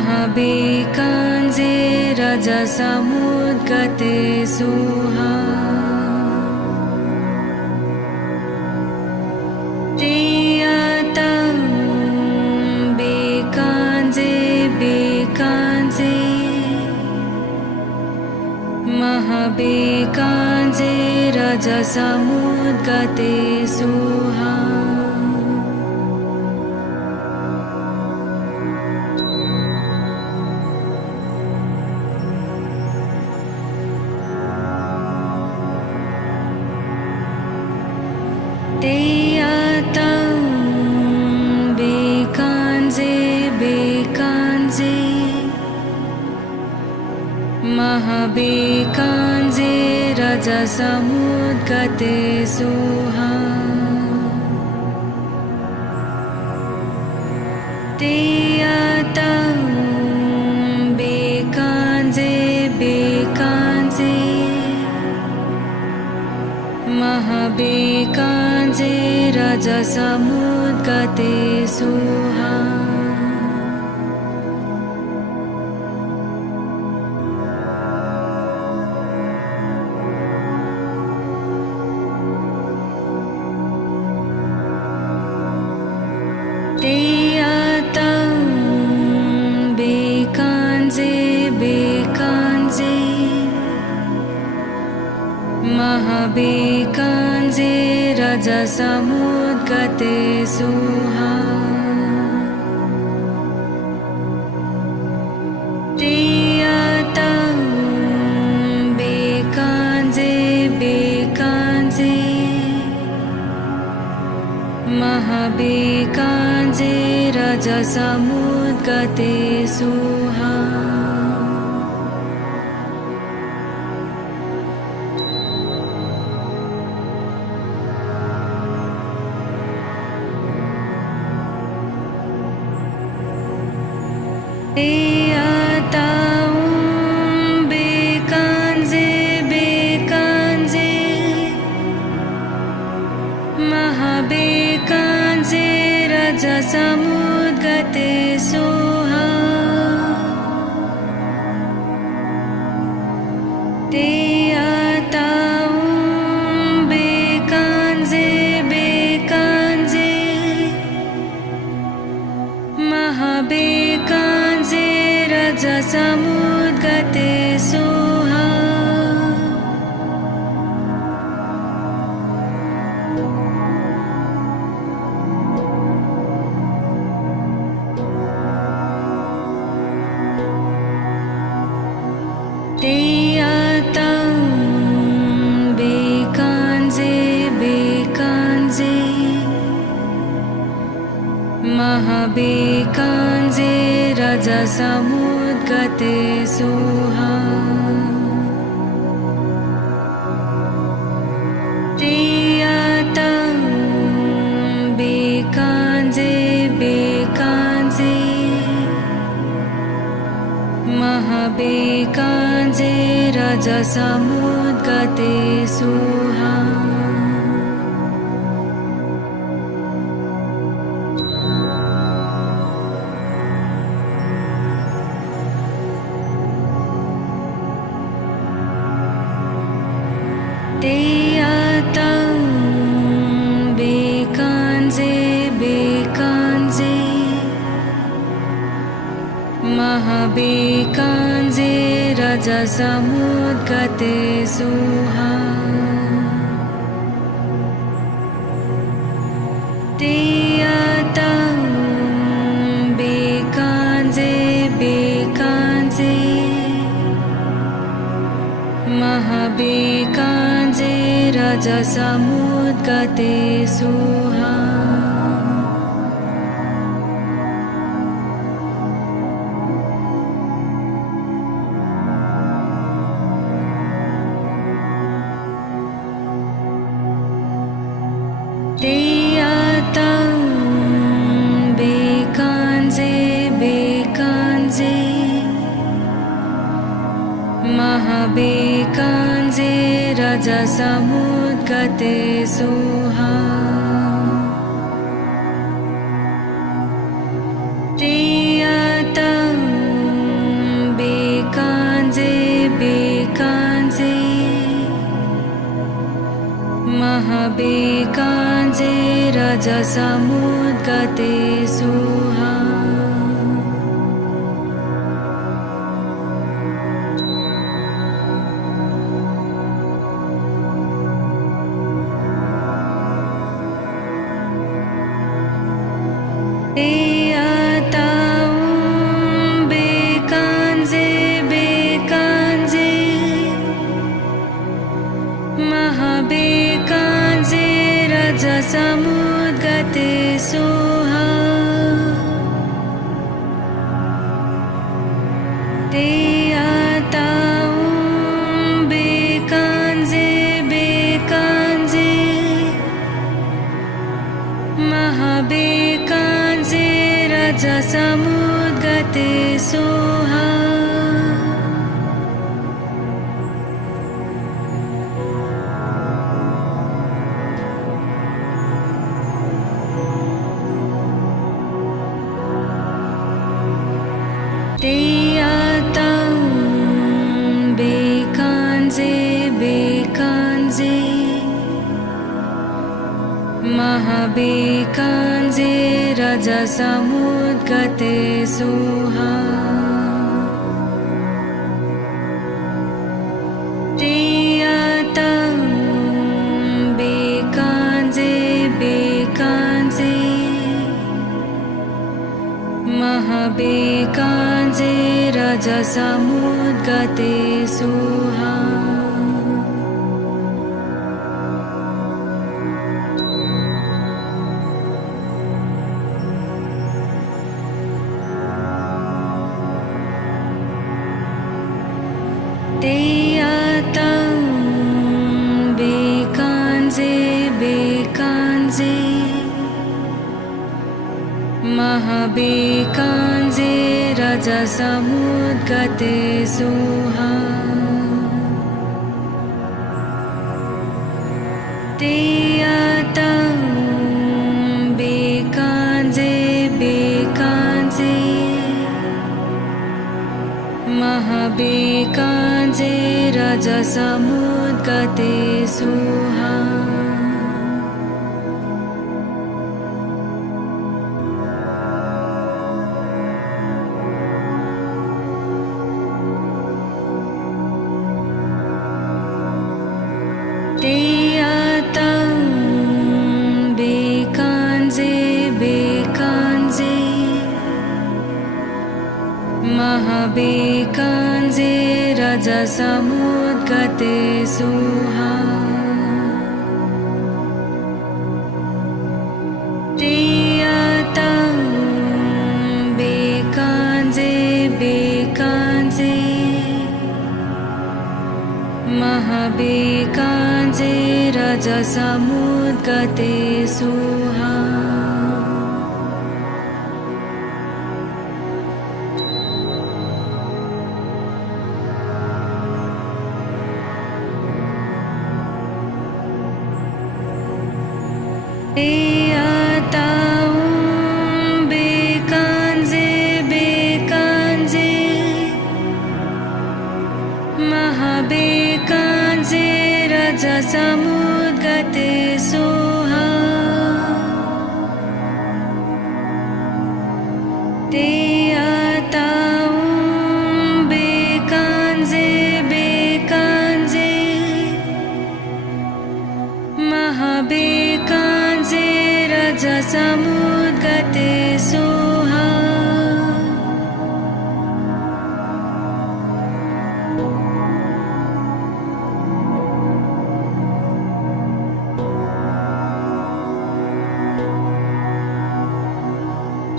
महाबेकाञ्जे रजसमुद्गते सुहा तेयतं बेकाञ्जे बेकाञ्जे महाबेकाञ्जे रजसमुद्गते सुहा तेयतं बेकाञ्जे बेकाञ्जे महाबेकाञ्जे रजसमुद्गते सुहा तेयतं बेकाञ्जे बेकाञ्जे महाबेकाञ्जे रजसमुद्गते सुहा तेयतं बेकाञ्जे बेकाञ्जे महाबेकाञ्जे रजसमुद्गते सुहा तेयतं बेकाञ्जे बेकाञ्जे महाबेकाञ्जे रजसमुद्गते सुहा तेयतं बेकाञ्जे बेकाञ्जे महाबेकाञ्जे रजसमुद्गते सुहा तेयतं बेकाञ्जे बेकाञ्जे महाबेकाञ्जे रजसमुद्गते सुहा तेयतं बेकाञ्जे बेकाञ्जे महाबेकाञ्जे रजसमुद्गते सुहा तेयतं बेकाञ्जे बेकाञ्जे महाबेकाञ्जे रजसमुद्गते सुहा तेयतं बेकाञ्जे बेकाञ्जे महाबेकाञ्जे रजसमुद्गते सुहा तेयतं बेकाञ्जे बेकाञ्जे महाबेकाञ्जे रजसमुद्गते सुहा तेयतं बेकाञ्जे बेकाञ्जे महाबेकाञ्जे रजसमुद्गते सुहा तेयतं रजसमुद्गते सुहा समुद्गते सोहा ते आताऊं बेकांजे बेकांजे महाबेकांजे रजसमुद्गते सोहा ते आताऊं बेकांजे बेकांजे महाबेकांजे रजसमुद्गते सोहा ते आताऊं बेकांजे बेकांजे महाबेकांजे रजसमुद्गते सोहा ते आताऊं बेकांजे बेकांजे महाबेकांजे रजसमुद्गते सोहा ते आताऊं बेकांजे बेकांजे महाबेकांजे रजसमुद्गते सोहा ते आताऊं बेकांजे बेकांजे महाबेकांजे रजसमुद्गते सोहा ते आताऊं बेकांजे बेकांजे महाबेकांजे रजसमुद्गते सोहा ते आताऊं बेकांजे बेकांजे महाबेकांजे रजसमुद्गते सोहा ते आताऊं बेकांजे बेकांजे महाबेकांजे रजसमुद्गते सोहा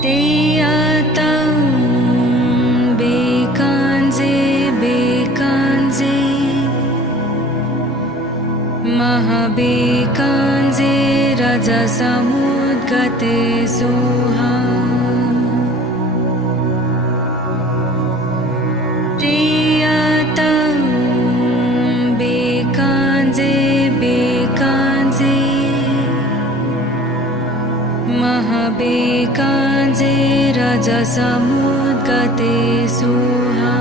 ते आताऊं बेकांजे बेकांजे महाबेकांजे रजसमुद्गते सोहा ते आताऊं बेकांजे बेकांजे महाबेकांजे रजसमुद्गते सोहा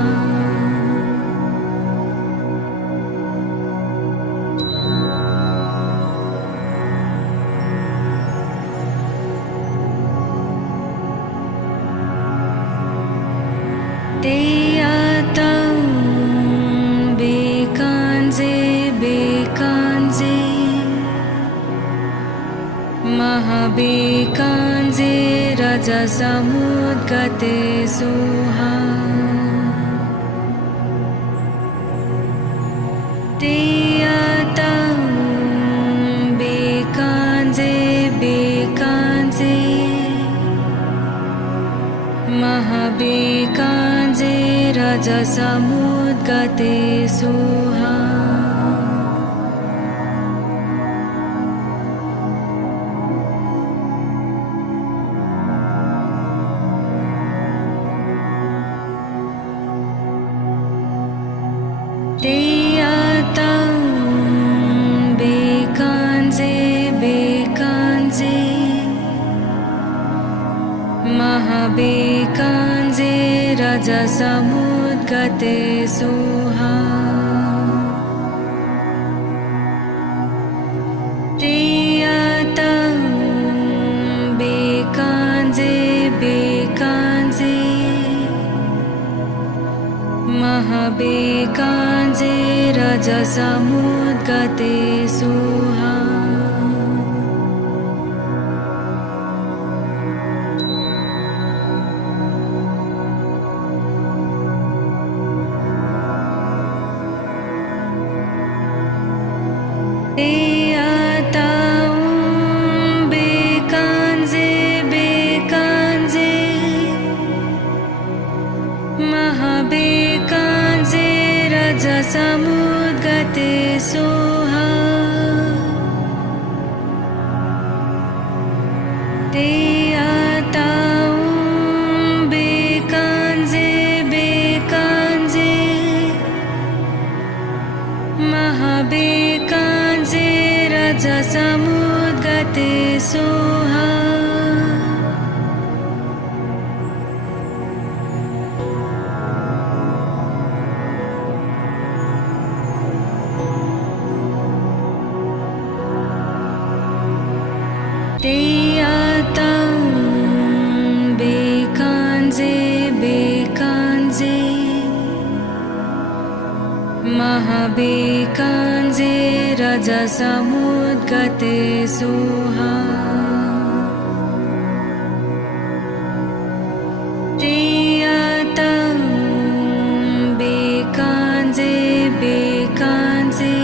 महाबेकाञ्जे रजसमुद्गते सोहा तेयतं बेकाञ्जे बेकाञ्जे महाबेकाञ्जे रजसमुद्गते सोहा तेयतं बेकाञ्जे बेकाञ्जे महाबेकाञ्जे रजसमुद्गते सोहा तेयतं बेकाञ्जे बेकाञ्जे महाबेकाञ्जे रजसमुद्गते सोहा तेयतं बेकाञ्जे बेकाञ्जे महाबेकाञ्जे रजसमुद्गते सोहा तेयतं बेकाञ्जे बेकाञ्जे महाबेकाञ्जे रजसमुद्गते सोहा तेयतं बेकाञ्जे बेकाञ्जे महाबेकाञ्जे रजसमुद्गते सोहा तेयतं बेकाञ्जे बेकाञ्जे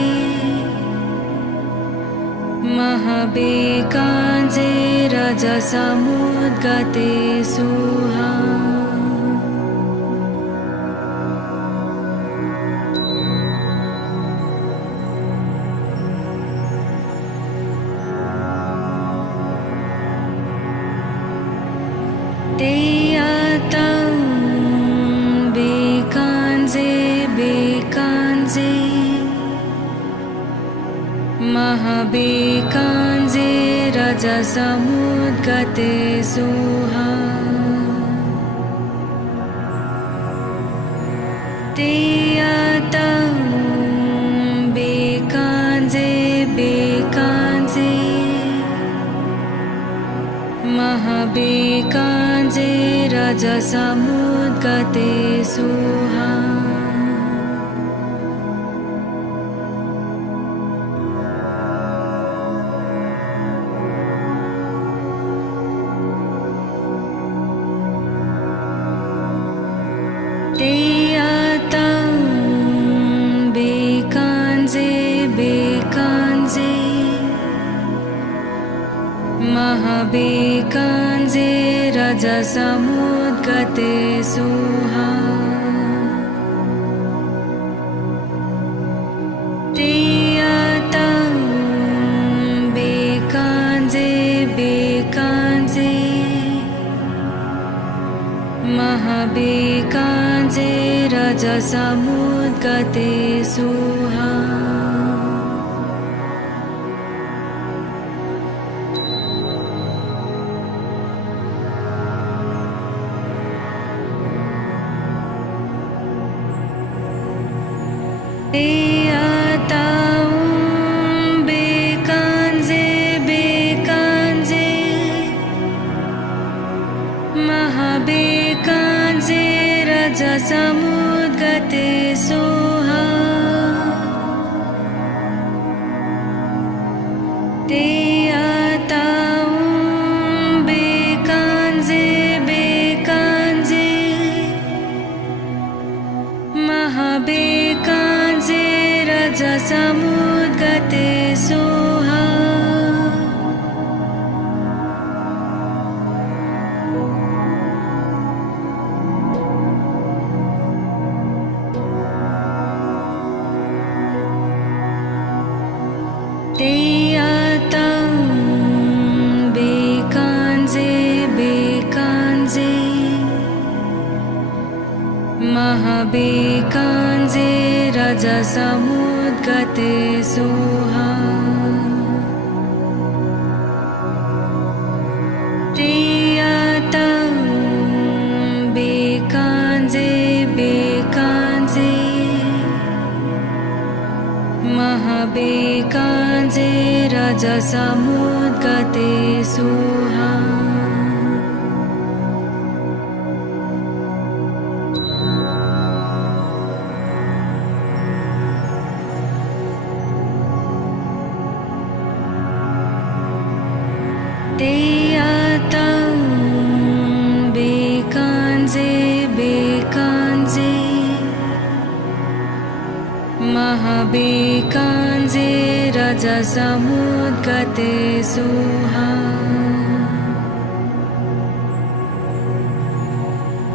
महाबेकाञ्जे रजसमुद्गते सोहा तेयतं बेकाञ्जे बेकाञ्जे महाबेकाञ्जे रजसमुद्गते सोहा तेयतं बेकाञ्जे बेकाञ्जे महाबेकाञ्जे रजसमुद्गते सोहा तेयतं बेकाञ्जे बेकाञ्जे महाबेकाञ्जे रजसमुद्गते सोहा तेयतं बेकाञ्जे बेकाञ्जे महाबेकाञ्जे रजसमुद्गते सोहा तेयतं बेकाञ्जे बेकाञ्जे महाबेकाञ्जे रजसमुद्गते सोहा तेयतं महाबेकाञ्जे रजसमुद्गते सोहा तेयातं बेकाञ्जे बेकाञ्जे महाबेकाञ्जे रजसमुद्गते सोहा तेयातं बेकाञ्जे बेकाञ्जे महाबेकाञ्जे रजसमुद्गते सोहा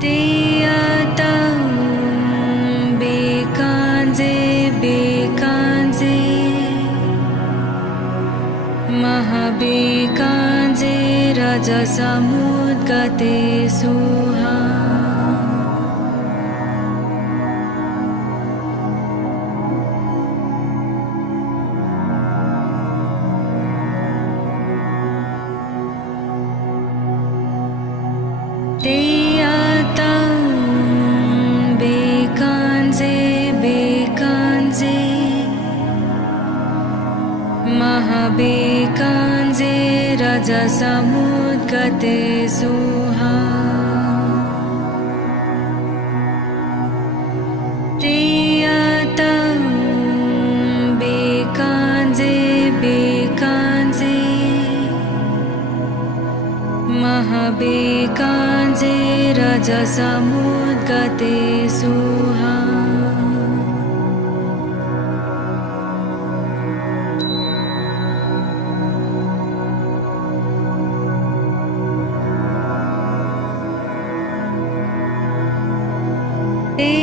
तेयातं बेकाञ्जे बेकाञ्जे महाबेकाञ्जे रजसमुद्गते सोहा तेयातं बेकाञ्जे बेकाञ्जे महाबेकाञ्जे रजसमुद्गते सोहा तेयातं बेकाञ्जे बेकाञ्जे महाबेकाञ्जे रजसमुद्गते सोहा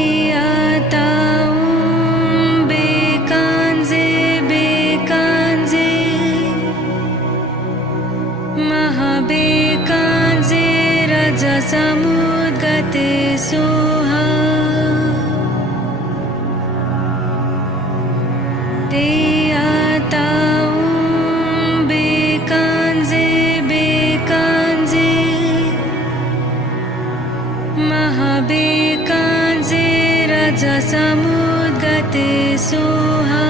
तेयातं बेकाञ्जे बेकाञ्जे महाबेकाञ्जे रजसमुद्गते सोहा तेयातं बेकाञ्जे बेकाञ्जे महाबेकाञ्जे रजसमुद्गते सोहा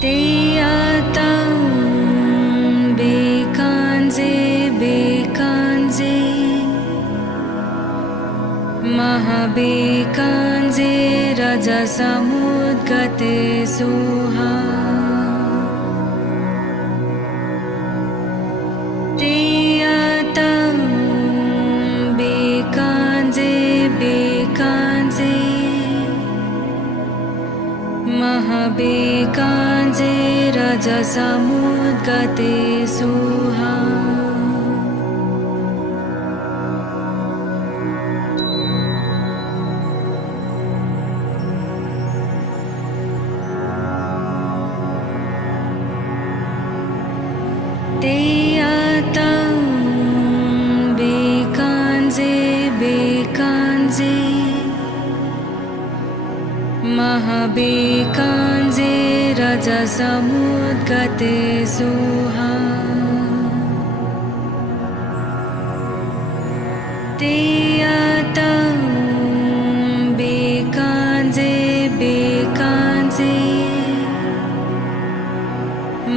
तेयातं बेकाञ्जे बेकाञ्जे महाबेकाञ्जे रजसमुद्गते सोहा तेयातं बेकाञ्जे बेकाञ्जे महाबेकाञ्जे रजसमुद्गते सोहा तेयातं बेकाञ्जे बेकाञ्जे महाबेकाञ्जे रजसमुद्गते सोहा तेयातं बेकाञ्जे बेकाञ्जे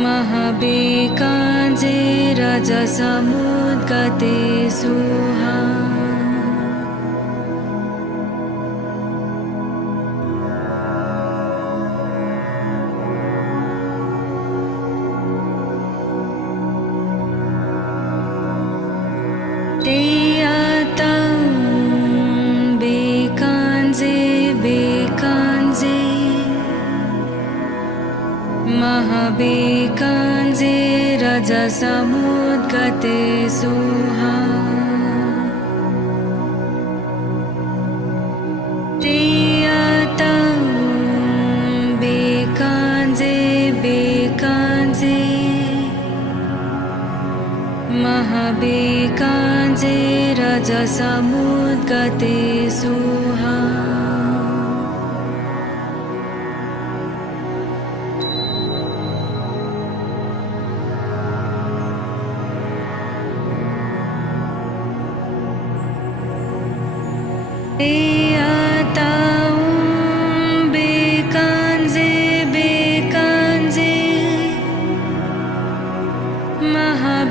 महाबेकाञ्जे रजसमुद्गते सोहा तेयातं बेकाञ्जे बेकाञ्जे महाबेकाञ्जे रजसमुद्गते सोहा तेयातं रजसमुद्गते सुहा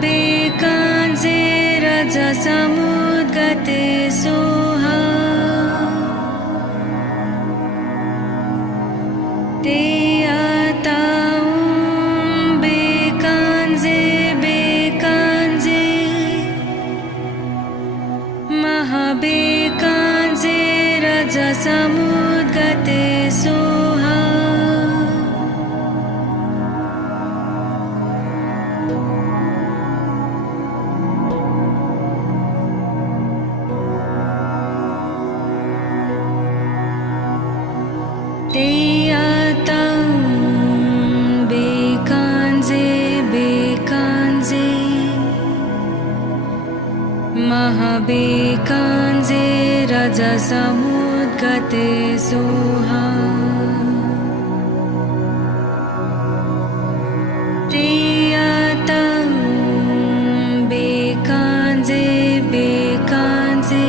महाबेकांजे रजसमुद्गते सोहा ते आतां बेकांजे बेकांजे महाबेकांजे रजसमुद्गते सोहा ते आतां बेकांजे बेकांजे महाबेकांजे रजसमुद्गते सोहा ते आतां बेकांजे बेकांजे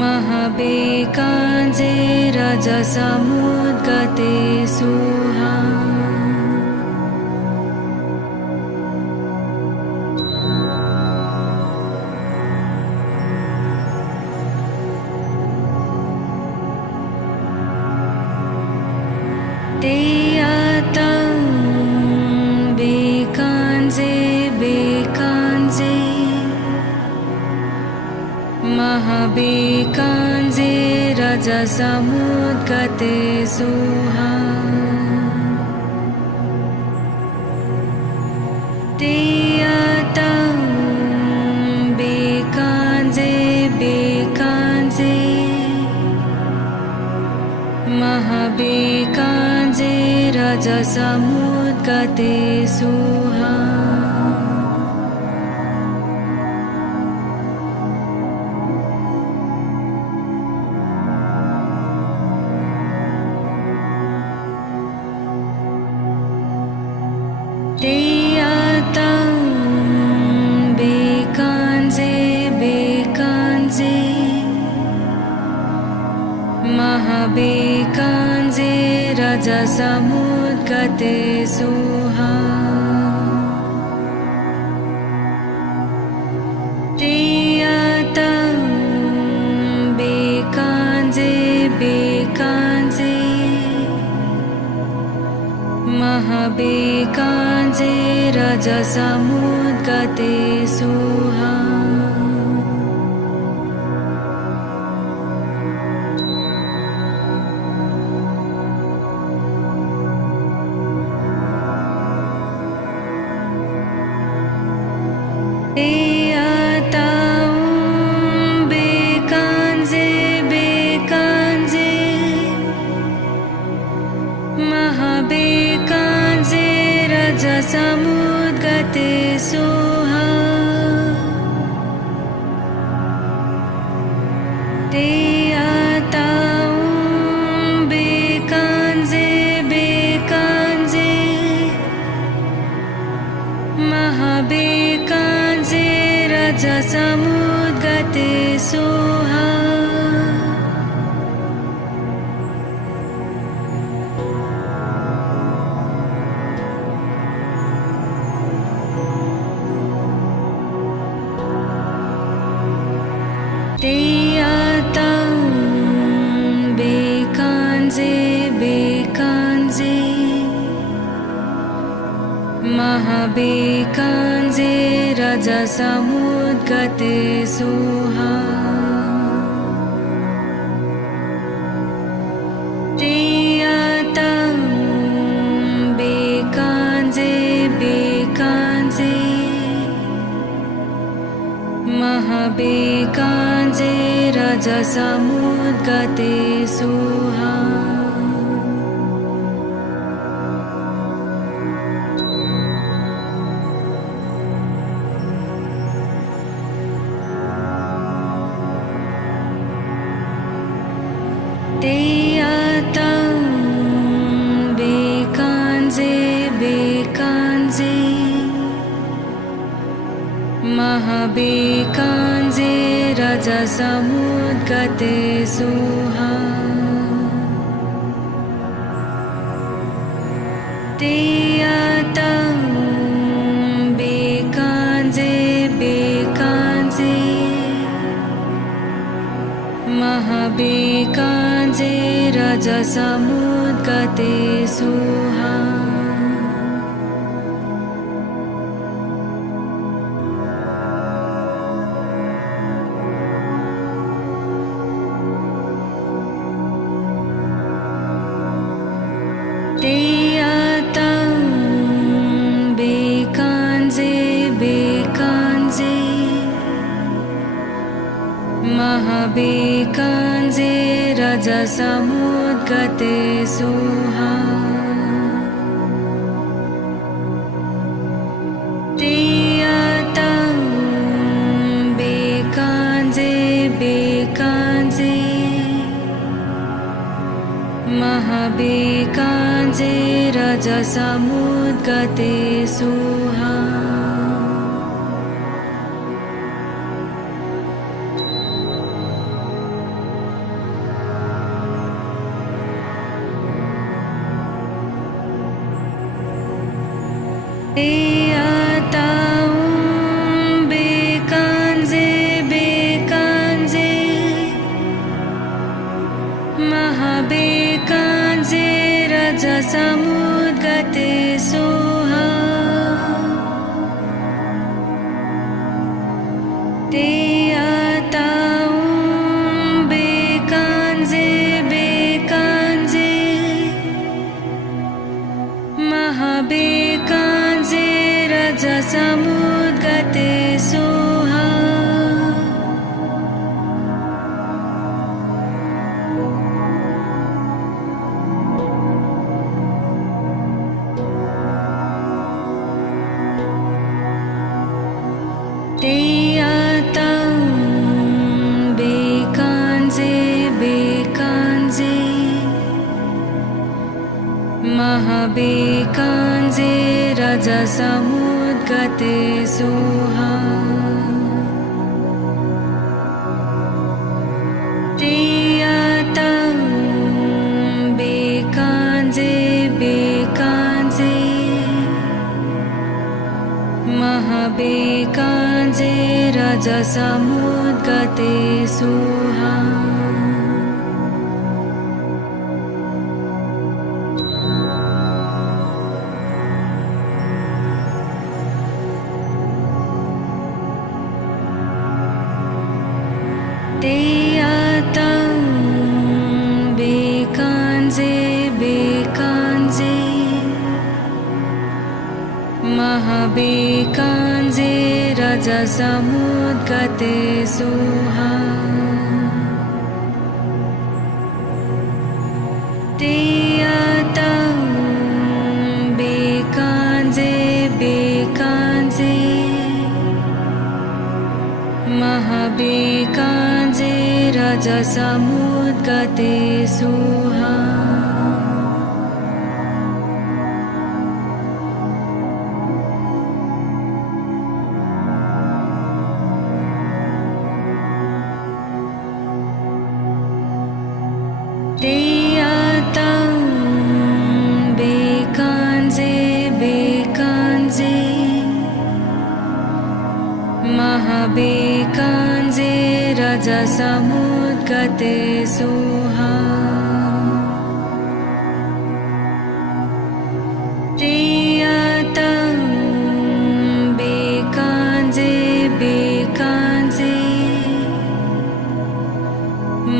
महाबेकांजे रजसमुद्गते सोहा ते आतां बेकांजे बेकांजे महाबेकांजे रजसमुद्गते सोहा ते आतां बेकांजे बेकांजे महाबेकांजे रजसमुद्गते सोहा ते आतां बेकांजे बेकांजे महाबेकांजे रजसमुद्गते सोहा ते आतां बेकांजे बेकांजे महाबेकांजे रजसमुद्गते सोहा ते आतां बेकांजे बेकांजे महाबेकांजे रजसमुद्गते सोहा ते आतां बेकांजे बेकांजे महाबेकांजे रजसमुद्गते सोहा ते आतां बेकांजे बेकांजे महाबेकांजे रजसमुद्गते सोहा ते आतां बेकांजे बेकांजे महाबेकांजे रजसमुद्गते सोहा महाबेकाञ्जे रजसमुद्गते सुहा तेयातं बेकाञ्जे बेकाञ्जे महाबेकाञ्जे रजसमुद्गते सुहा तेयातं बेकाञ्जे बेकाञ्जे महाबेकाञ्जे रजसमुद्गते सुहा तेयातं बेकाञ्जे बेकाञ्जे महाबेकाञ्जे रजसमुद्गते सुहा तेयातं बेकाञ्जे बेकाञ्जे महाबेकाञ्जे रजसमुद्गते सुहा तेयातं बेकाञ्जे बेकाञ्जे महाबेकाञ्जे रजसमुद्गते सुहा तेयातं बेकाञ्जे बेकाञ्जे महाबेकाञ्जे रजसमुद्गते सुहा तेयातं बेकाञ्जे बेकाञ्जे महाबेकाञ्जे रजसमुद्गते सुहा तेयातं बेकाञ्जे बेकाञ्जे महाबेकाञ्जे रजसमुद्गते सुहा तेयातं बेकाञ्जे बेकाञ्जे महाबेकाञ्जे रजसमुद्गते सुहा तेयातं बेकाञ्जे बेकाञ्जे महाबेकाञ्जे रजसमुद्गते सुहा तेयातं बेकाञ्जे बेकाञ्जे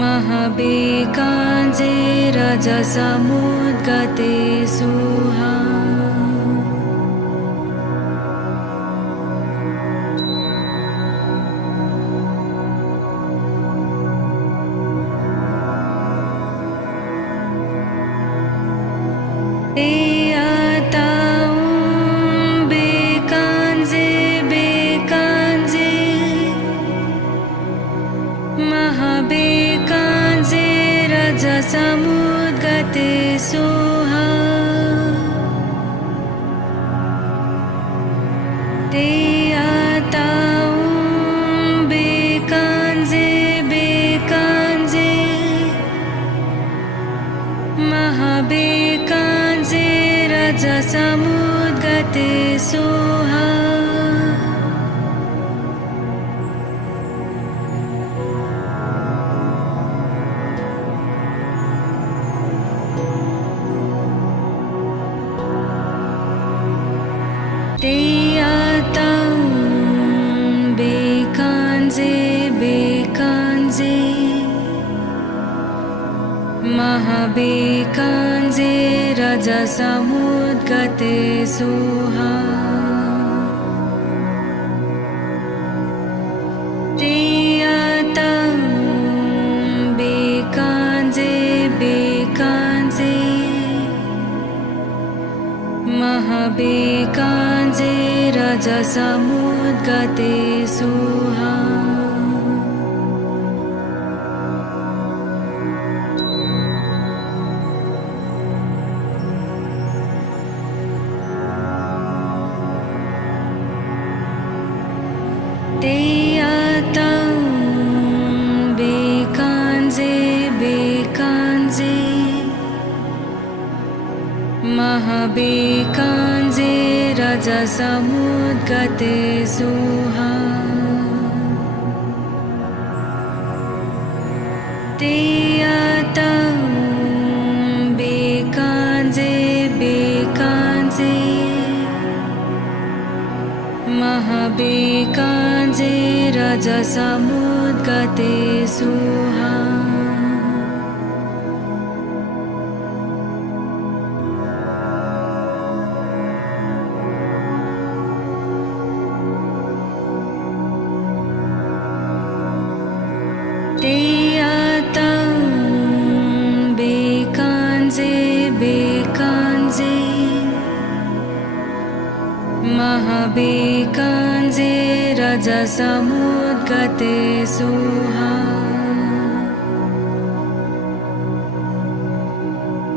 महाबेकाञ्जे रजसमुद्गते सुहा तेयातं बेकाञ्जे बेकाञ्जे महाबेकाञ्जे रजसमुद्गते सुहा तेयातं महाबेकाञ्जे रजसमुद्गते सोहा तेयातं बेकाञ्जे बेकाञ्जे महाबेकाञ्जे रजसमुद्गते सोहा तेयातं बेकाञ्जे बेकाञ्जे महाबेकाञ्जे रजसमुद्गते सोहा तेयातं बेकाञ्जे बेकाञ्जे महाबेकाञ्जे रजसमुद्गते सोहा तेयातं बेकाञ्जे बेकाञ्जे महाबेकाञ्जे रजसमुद्गते सोहा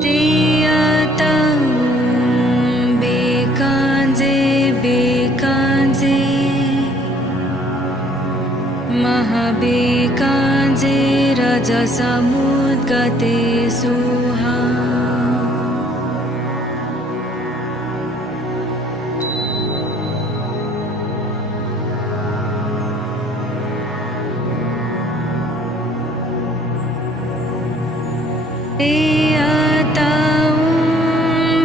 तेयातं बेकाञ्जे बेकाञ्जे महाबेकाञ्जे रजसमुद्गते सोहा तेयातं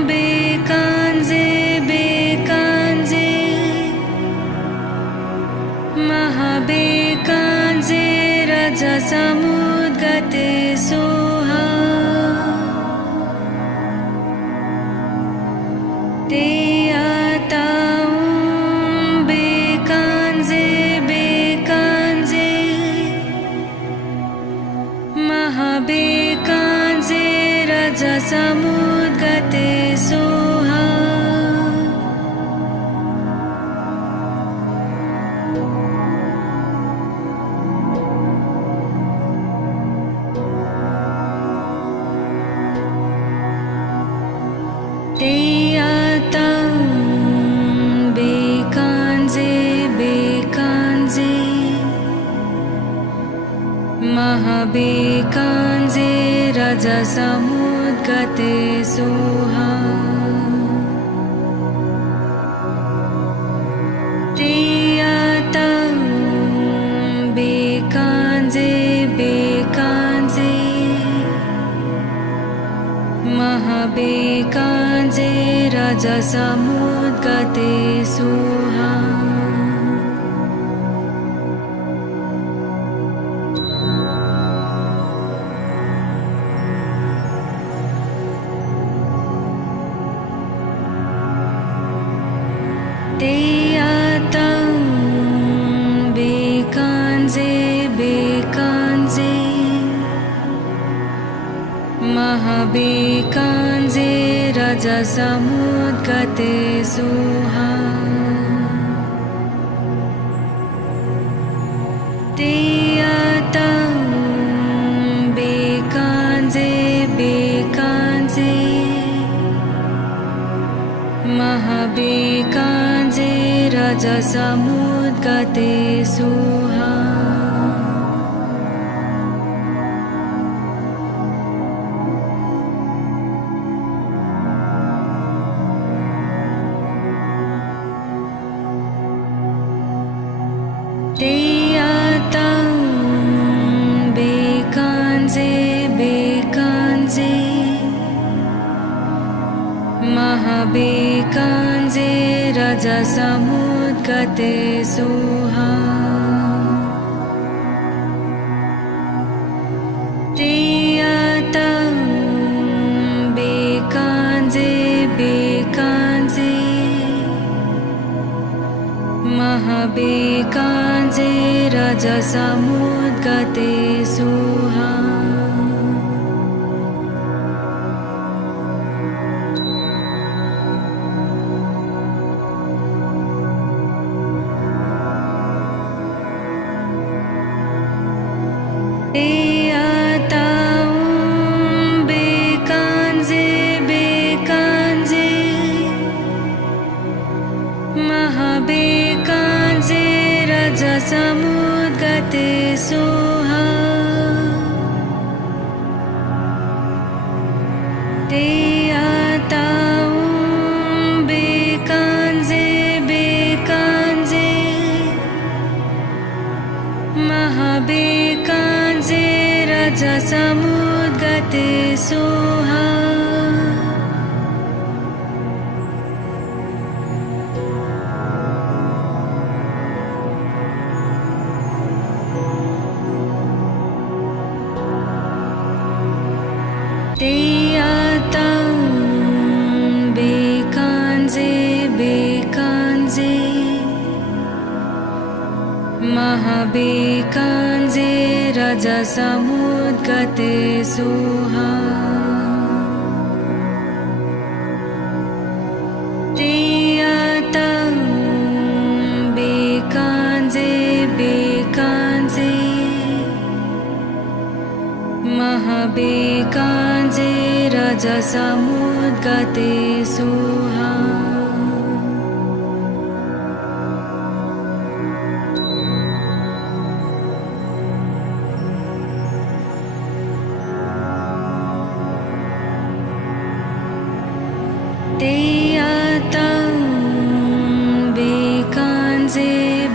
बेकाञ्जे बेकाञ्जे महाबेकाञ्जे रजसमुद्गते सोहा तेयातं बेकाञ्जे बेकाञ्जे महाबेकाञ्जे रजसमुद्गते सोहा तेयातं बेकाञ्जे बेकाञ्जे महाबेकाञ्जे रजसमुद्गते सोहा तेयातं बेकाञ्जे बेकाञ्जे महाबेकाञ्जे रजसमुद्गते सोहा तेयातं बेकाञ्जे बेकाञ्जे महाबेकाञ्जे रजसमुद्गते सोहा तेयातं बेकाञ्जे बेकाञ्जे महाबेकाञ्जे रजसमुद्गते सोहा तेयातं बेकाञ्जे बेकाञ्जे महाबेकाञ्जे रजसमुद्गते सोहा तेयातं बेकाञ्जे रजसमुद्गते सुहा समुद्गते सोहा ते आताऊं बेकांजे बेकांजे महाबेकांजे रजसमुद्गते सोहा ते आताऊं बेकांजे बेकांजे महाबेकांजे रजसमुद्गते सोहा ते आताऊं बेकांजे बेकांजे महाबेकांजे रजसमुद्गते सोहा ते आताऊं बेकांजे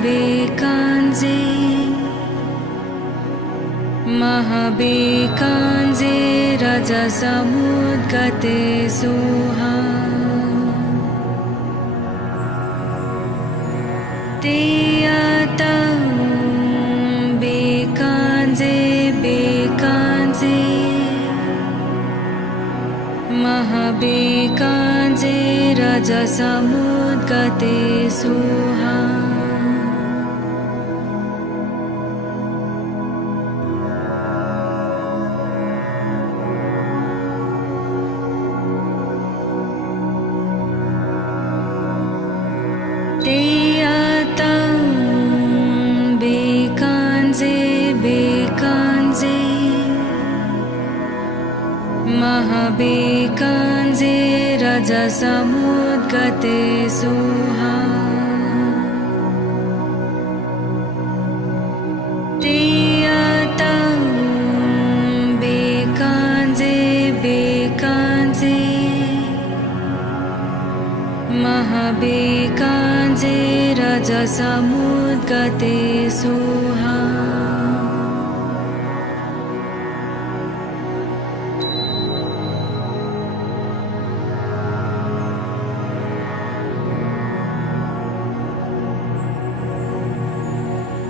बेकांजे महाबेकांजे रजसमुद्गते सोहा ते आताऊं बेकांजे बेकांजे महाबेकांजे रजसमुद्गते सोहा ते आताऊं बेकांजे बेकांजे महाबेकांजे रजसमुद्गते सोहा ते आताऊं बेकांजे बेकांजे महाबेकांजे रजसमुद्गते सोहा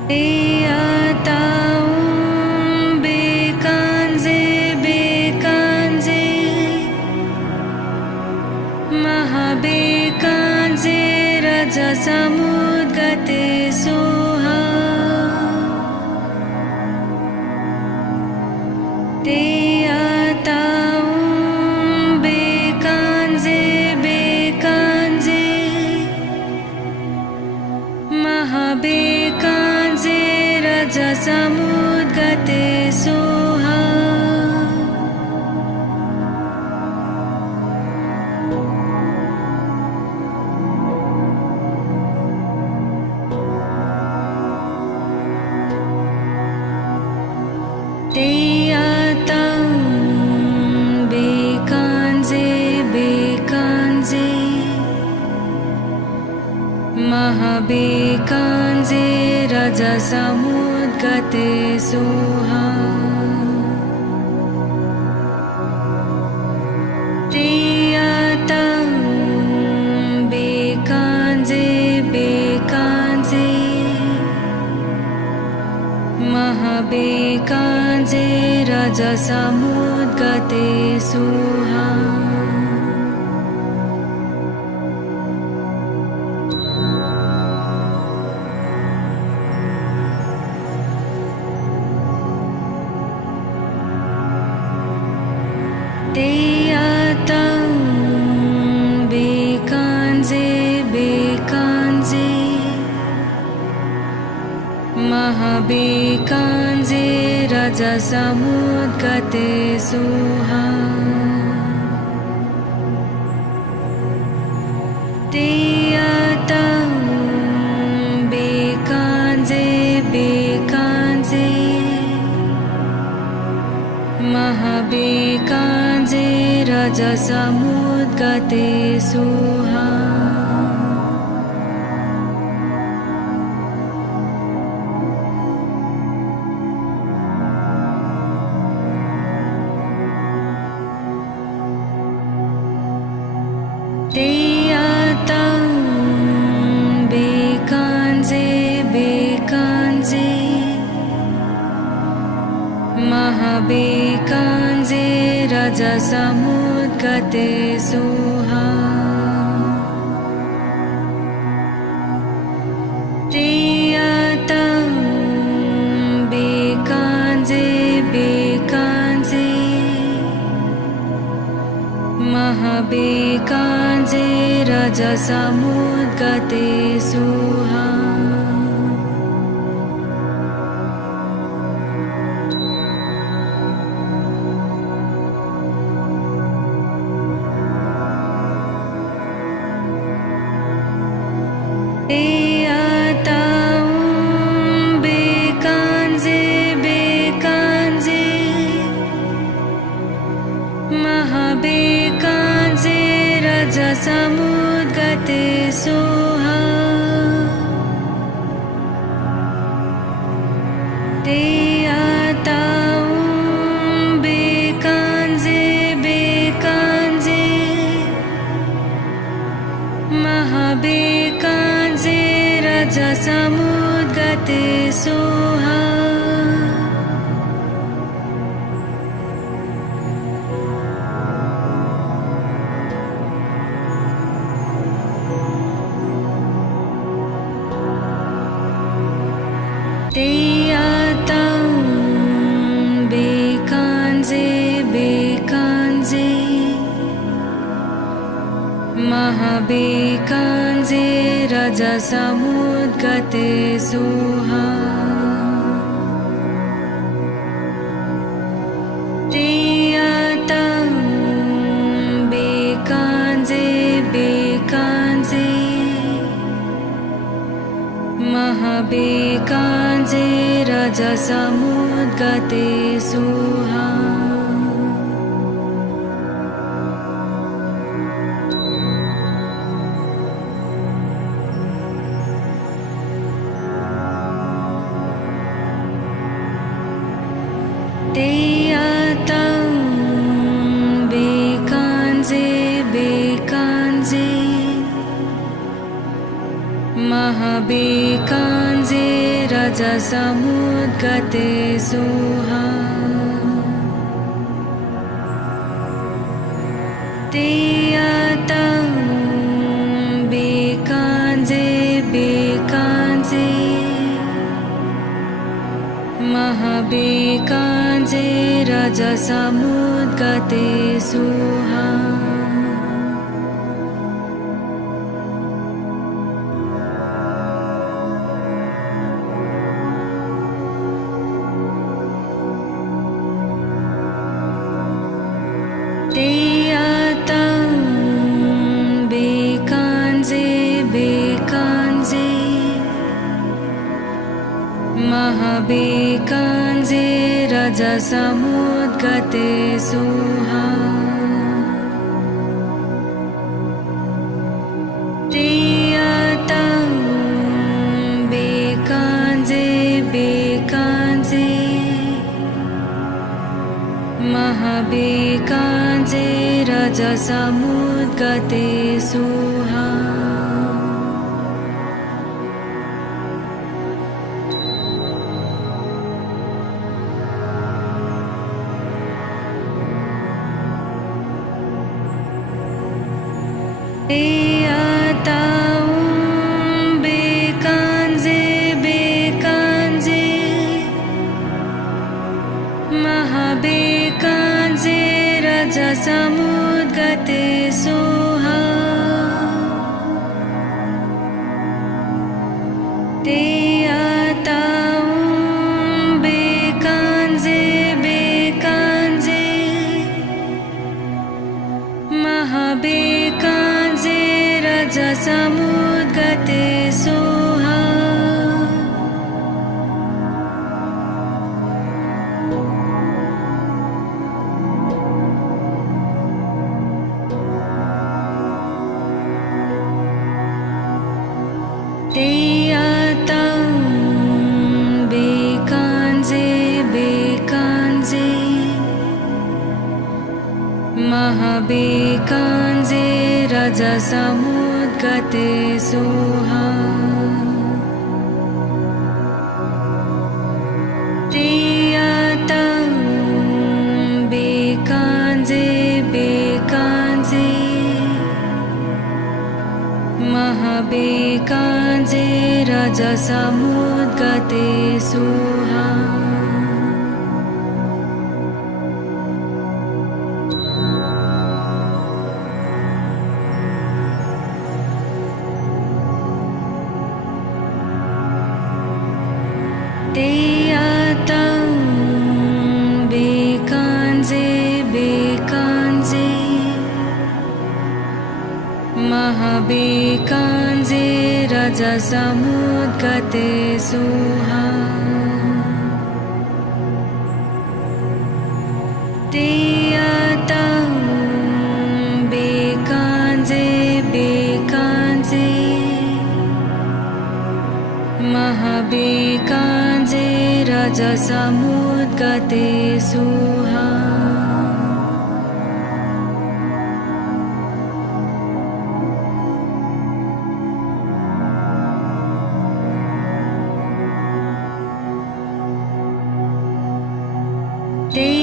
ते आताऊं बेकांजे बेकांजे महाबेकांजे रजसमुद्गते सोहा ते आताऊं बेकांजे बेकांजे महाबेकांजे रजसमुद्गते सोहा ते आताऊं बेकांजे बेकांजे महाबेकांजे रजसमुद्गते सोहा ते आताऊं बेकांजे बेकांजे महाबेकांजे रजसमुद्गते सोहा महाबेकाञ्जे रजसमुद्गते सुहा तेयतं बेकाञ्जे बेकाञ्जे महाबेकाञ्जे रजसमुद्गते सुहा तेयतं बेकाञ्जे बेकाञ्जे महाबेकाञ्जे रजसमुद्गते सुहा तेयतं बेकाञ्जे बेकाञ्जे महाबेकाञ्जे रजसमुद्गते सुहा तेयतं बेकाञ्जे बेकाञ्जे महाबेकाञ्जे रजसमुद्गते सुहा तेयतं बेकाञ्जे बेकाञ्जे महाबेकाञ्जे रजसमुद्गते सुहा तेयतं बेकाञ्जे बेकाञ्जे महाबेकाञ्जे रजसमुद्गते सुहा तेयतं बेकाञ्जे बेकाञ्जे महाबेकाञ्जे रजसमुद्गते सुहा तेयतं बेकाञ्जे बेकाञ्जे महाबेकाञ्जे रजसमुद्गते सुहा तेयतं बेकाञ्जे बेकाञ्जे महाबेकाञ्जे रजसमुद्गते सुहा तेयतं बेकाञ्जे बेकाञ्जे महाबेकाञ्जे रजसमुद्गते सुहा तेयतं बेकाञ्जे बेकाञ्जे महाबेकाञ्जे रजसमुद्गते सुहा तेयतं बेकाञ्जे बेकाञ्जे महाबेकाञ्जे रजसमुद्गते सुहा तेयतं समुद्गते Soha Teiyatang bekanze bekanze Mahabekanze Raja Samudgate Soha Teiyatang bekanze bekanze Mahabekanze Raja Samudgate Soha Teiyatang bekanze bekanze Mahabekanze Raja Samudgate Soha Teiyatang bekanze bekanze Mahabekanze Raja Samudgate Soha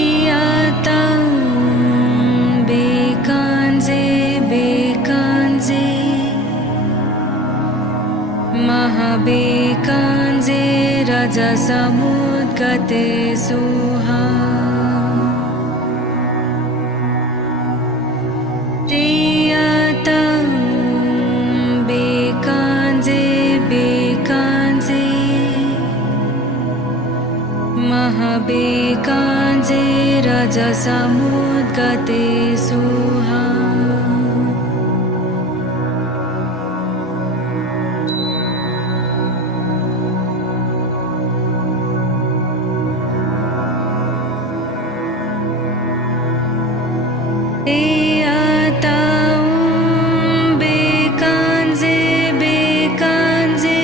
Teiyatang bekanze bekanze Mahabekanze Raja Samudgate Soha Teiyatang bekanze bekanze Mahabekanze Raja Samudgate Soha Teiyatang bekanze bekanze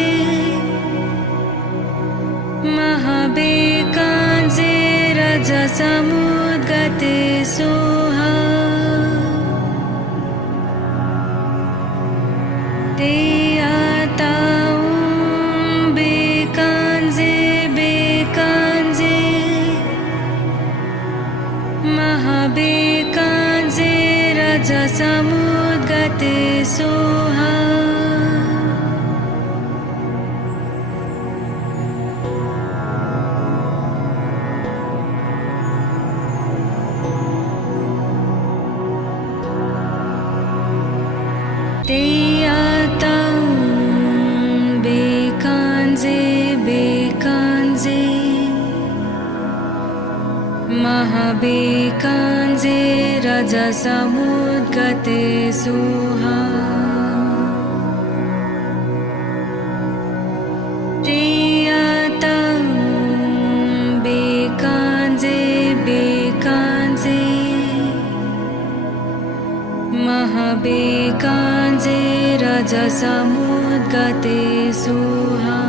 Mahabekanze Raja Samudgate Soha Teiyatang bekanze bekanze Mahabekanze Raja Samudgate Soha Teiyatang bekanze bekanze Mahabekanze Raja Samudgate Soha Teiyatang bekanze bekanze Mahabekanze Raja Samudgate Soha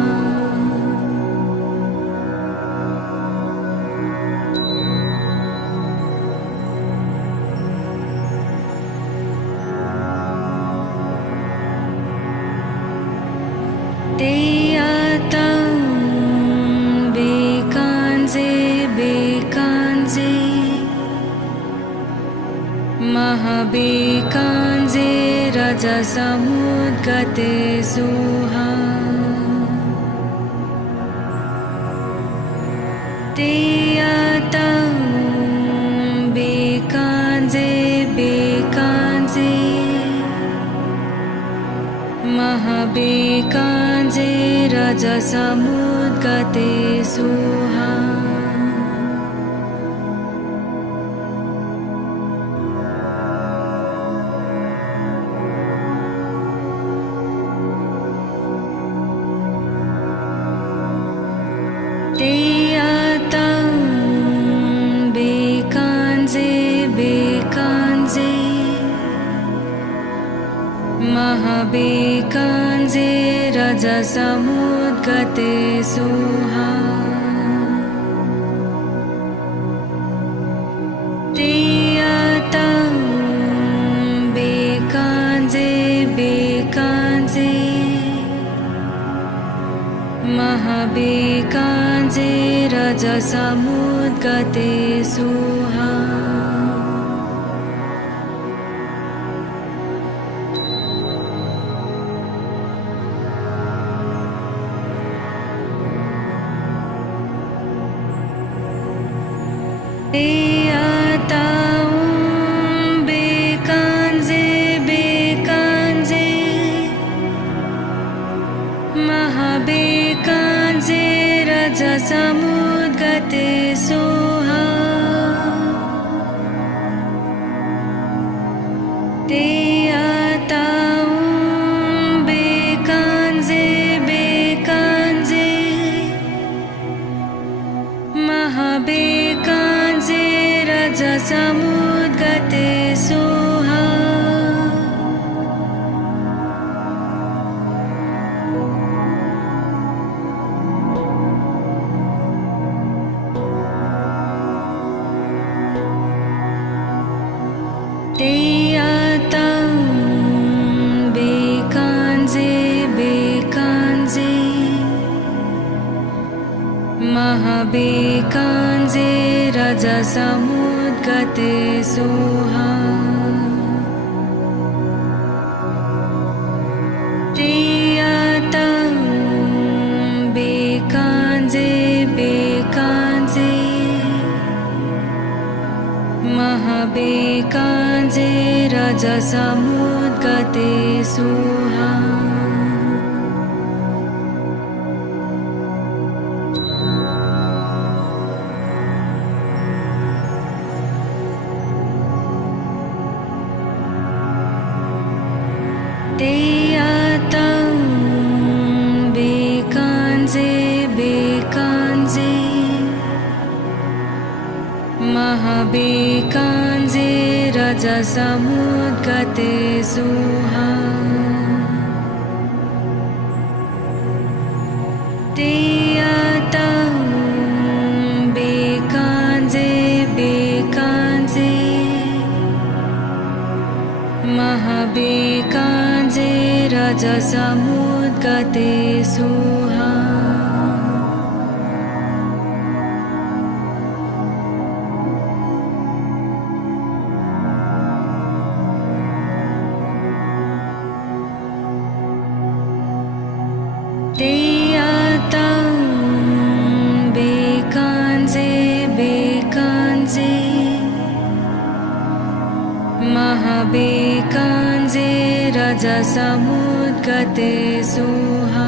Teiyatang bekanze bekanze Mahabekanze Raja Samudgate Soha Teiyatang bekanze bekanze Mahabekanze Raja Samudgate Soha रजसमुद्गते Soha तेयातं बेकांजे बेकांजे महाबेकांजे रजसमुद्गते Soha तेयातं बेकांजे बेकांजे महाबेकांजे रजसमुद्गते Soha तेयातं बेकांजे बेकांजे महाबेकांजे रजसमुद्गते Soha तेयातं बेकांजे बेकांजे महाबेकांजे रजसमुद्गते Soha तेयातं बेकांजे बेकांजे महाबेकांजे रजसमुद्गते Soha तेयातं बेकांजे बेकांजे महाबेकांजे रजसमुद्गते Soha तेयातं बेकांजे बेकांजे महाबेकांजे रजसमुद्गते Soha तेयातं बेकांजे बेकांजे महाबेकांजे रजसमुद्गते Soha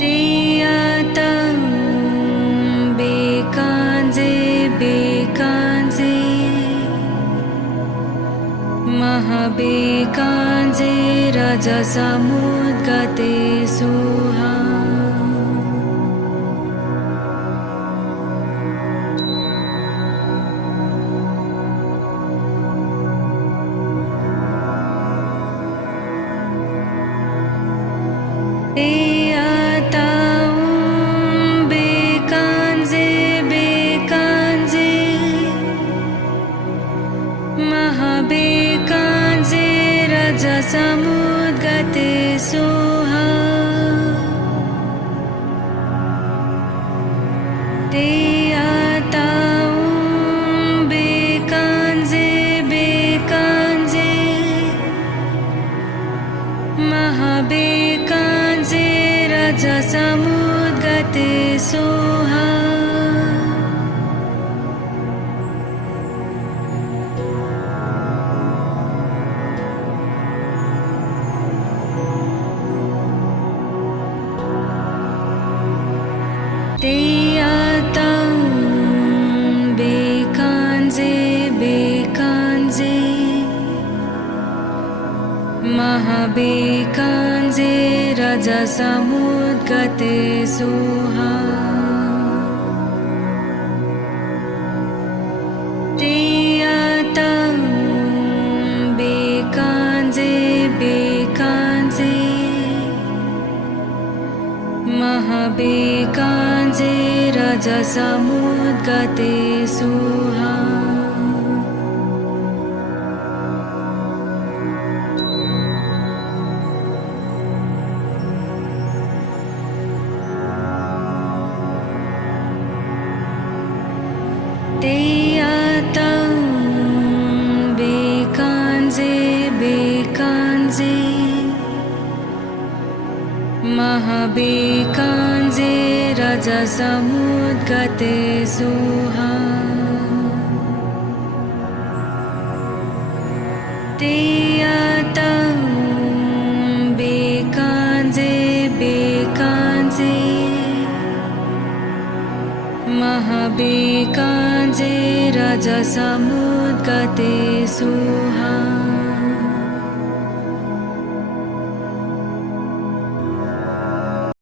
तेयातं बेकांजे बेकांजे महाबेकांजे रजसमुद्गते Soha तेयातं बेकांजे बेकांजे महाबेकांजे रजसमुद्गते Soha तेयातं बेकांजे बेकांजे महाबेकांजे रजसमुद्गते Soha तेयातं बेकांजे बेकांजे महाबेकांजे रजसमुद्गते Soha तेयातं बेकांजे महाबेकाञ्जे रजसमुद्गते सुहा Teyatam bekanze bekanze Mahabekanze rajasamudgate suha Teyatam bekanze bekanze Mahabekanze rajasamudgate suha